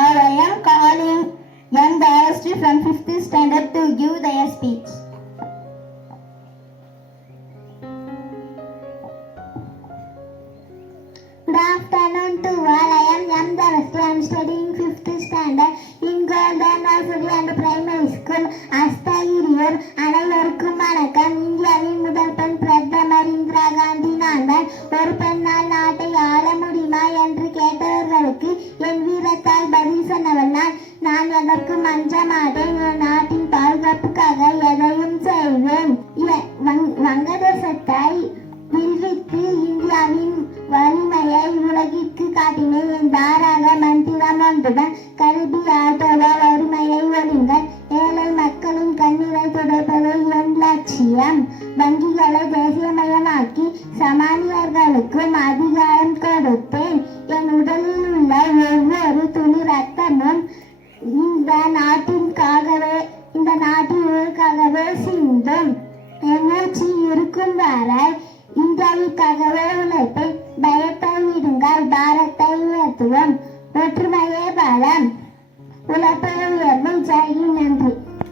Now I am calling young Dayasri from 5th standard to give their speech. Good afternoon to all. I am M. Dayasri. I am studying 5th standard in Golden Nursery and Primary School, அஸ்தகிரியூர். அனைவருக்கும் வணக்கம். இந்தியாவின் முதல் பெண் பிரதமர் இந்திரா காந்தி நான் தான். ஒரு பெண்ணால் நாட்டை ஆள முடியுமா என்று கேட்டவர்களுக்கு என் வீரத்தால் பதில் சொன்னவள் நான். நான் எதற்கும் அஞ்ச மாட்டேன். என் நாட்டின் பாதுகாப்புக்காக எதையும் செய்வேன். வங்கதேசத்தை வில்வித்து இந்தியாவின் வலிமையை உலகிற்கு காட்டினேன். என் தாராக மந்திரம் ஒன்றுடன் கல்வி ஆட்டோவா வறுமையை ஒழிங்கள். ஏழை மக்களின் கண்ணீரை துடைப்பது என் லட்சியம். வங்கிகளை தேசியமயமாக்கி சமானியர்களுக்கும் அதிகாரம் கொடுப்பேன். என் உடலில் உள்ள ஒவ்வொரு துளி ரத்தமும் இந்த நாட்டிற்காகவே சிந்தும். என் மூச்சு இருக்கும் வரை இந்தியாவிற்காகவே உழைப்பேன். பயத்தை விடுங்கள், பாரத்தை உயர்த்துவோம். ஒற்றுமையே பலம், உழைப்பை உயர்வு. ஜெய் ஹிந்த். நன்றி.